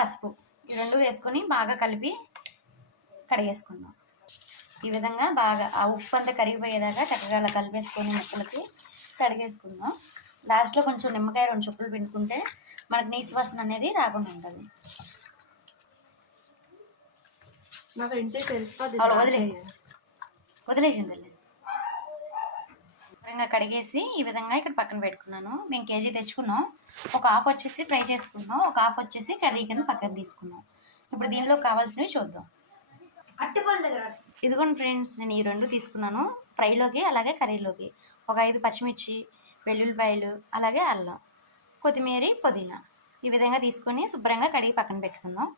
పసుపు ఈ రెండు వేసుకొని బాగా కలిపి కడిగేసుకుందాం. ఈ విధంగా బాగా ఆ ఉప్పు అంతా కరిగిపోయేదాకా చక్కగా అలా కలిపేసుకొని ముక్కలకి కడిగేసుకుందాం. లాస్ట్లో కొంచెం నిమ్మకాయ 2 చుక్కలు పిండుకుంటే మనకు నీసు వాసన అనేది రాకుండా ఉంటుంది. వదిలేసింది శుభ్రంగా కడిగేసి ఈ విధంగా ఇక్కడ పక్కన పెట్టుకున్నాను. మేము కేజీ తెచ్చుకున్నాం. ఒక హాఫ్ వచ్చేసి ఫ్రై చేసుకున్నాం, ఒక హాఫ్ వచ్చేసి కర్రీ కింద పక్కన తీసుకున్నాం. ఇప్పుడు దీనిలో కావాల్సినవి చూద్దాం. ఇదిగోండి ఫ్రెండ్స్, నేను ఈ 2 తీసుకున్నాను ఫ్రైలోకి అలాగే కర్రీలోకి. ఒక 5 పచ్చిమిర్చి, వెల్లుల్లిపాయలు, అలాగే అల్లం, కొత్తిమీర, పుదీనా ఈ విధంగా తీసుకొని శుభ్రంగా కడిగి పక్కన పెట్టుకుందాం.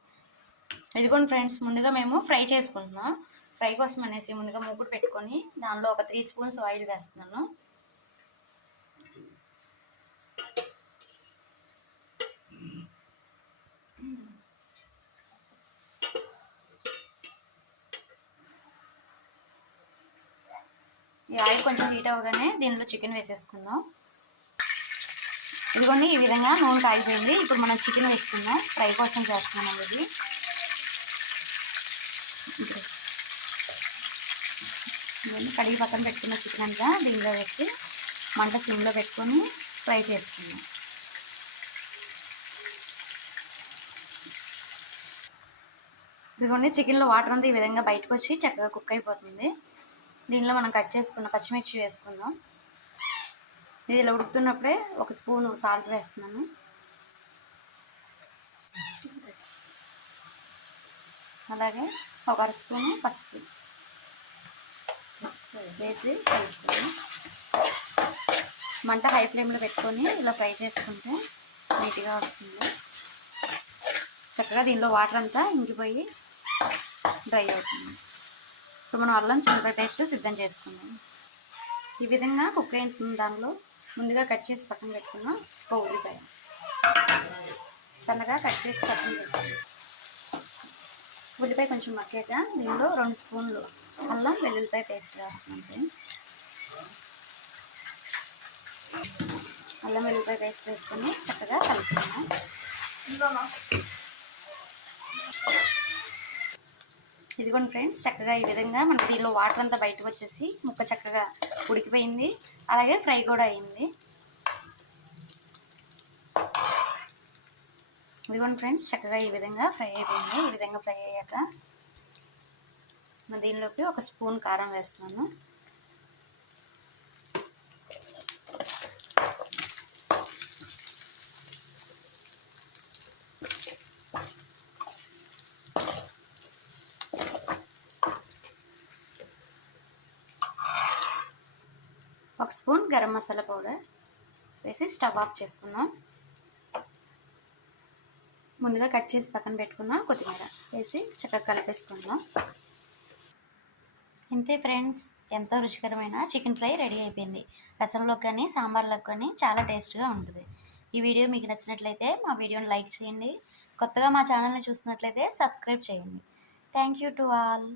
ఇదిగోండి ఫ్రెండ్స్, ముందుగా మేము ఫ్రై చేసుకుంటున్నాం. ఫ్రై కోసం అనేసి ముందుగా మూకుడు పెట్టుకొని దానిలో ఒక 3 స్పూన్స్ ఆయిల్ వేస్తున్నాను. ఈ ఆయిల్ కొంచెం హీట్ అవ్వగానే దీనిలో చికెన్ వేసేసుకుందాం. ఇదిగోండి ఈ విధంగా నూనె కాగిపోయింది. ఇప్పుడు మనం చికెన్ వేసుకుందాం. ఫ్రై కోసం చేస్తున్నాం. ఇది కడిగి పక్కన పెట్టుకున్న చికెన్ అంతా దీనిలో వేసి మంట సిమ్లో పెట్టుకొని ఫ్రై చేసుకుందాం. ఇదిగోండి చికెన్లో వాటర్ అంతా ఈ విధంగా బయటకు వచ్చి చక్కగా కుక్ అయిపోతుంది. దీనిలో మనం కట్ చేసుకున్న పచ్చిమిర్చి వేసుకుందాం. ఇది ఇలా ఉడుకుతున్నప్పుడే ఒక స్పూన్ సాల్ట్ వేస్తున్నాను. అలాగే ఒక 1/2 స్పూను పసుపు వేసి కలుపుకొని మంట హై ఫ్లేమ్లో పెట్టుకొని ఇలా ఫ్రై చేసుకుంటే నీట్గా వస్తుంది. చక్కగా దీనిలో వాటర్ అంతా ఇంకిపోయి డ్రై అవుతుంది. ఇప్పుడు మనం అల్లం చిన్నపాయ పేస్ట్ సిద్ధం చేసుకుందాం. ఈ విధంగా కుక్ అయిన దానిలో ముందుగా కట్ చేసి పక్కన పెట్టుకున్న ఒక ఉల్లిపాయ సన్నగా కట్ చేసి పక్కన పెట్టుకున్నాం. ఉల్లిపాయ కొంచెం మగ్గాక దీనిలో 2 స్పూన్లు అల్లం వెల్లుల్లిపాయ పేస్ట్ వేస్తున్నాం ఫ్రెండ్స్. అల్లం వెల్లుల్లిపాయ పేస్ట్ వేసుకొని చక్కగా కలుపుకున్నాం. ఇదిగోండి ఫ్రెండ్స్, చక్కగా ఈ విధంగా మనకి దీనిలో వాటర్ అంతా బయటకు వచ్చేసి ముక్క చక్కగా ఉడికిపోయింది, అలాగే ఫ్రై కూడా అయింది. ఇదిగోండి ఫ్రెండ్స్, చక్కగా ఈ విధంగా ఫ్రై అయిపోయింది. ఈ విధంగా ఫ్రై అయ్యాక దీనిలోకి ఒక స్పూన్ కారం వేస్తున్నాను. ఒక స్పూన్ గరం మసాలా పౌడర్ వేసి స్టవ్ ఆఫ్ చేసుకుందాం. ముందుగా కట్ చేసి పక్కన పెట్టుకున్న కొత్తిమీర వేసి చక్కగా కలిపేసుకుందాం. ఇంతే ఫ్రెండ్స్, ఎంతో రుచికరమైన చికెన్ ఫ్రై రెడీ అయిపోయింది. రసంలోకి కానీ సాంబార్లోకి కానీ చాలా టేస్ట్గా ఉంటుంది. ఈ వీడియో మీకు నచ్చినట్లయితే మా వీడియోని లైక్ చేయండి. కొత్తగా మా ఛానల్ని చూసినట్లయితే సబ్స్క్రైబ్ చేయండి. Thank you to all.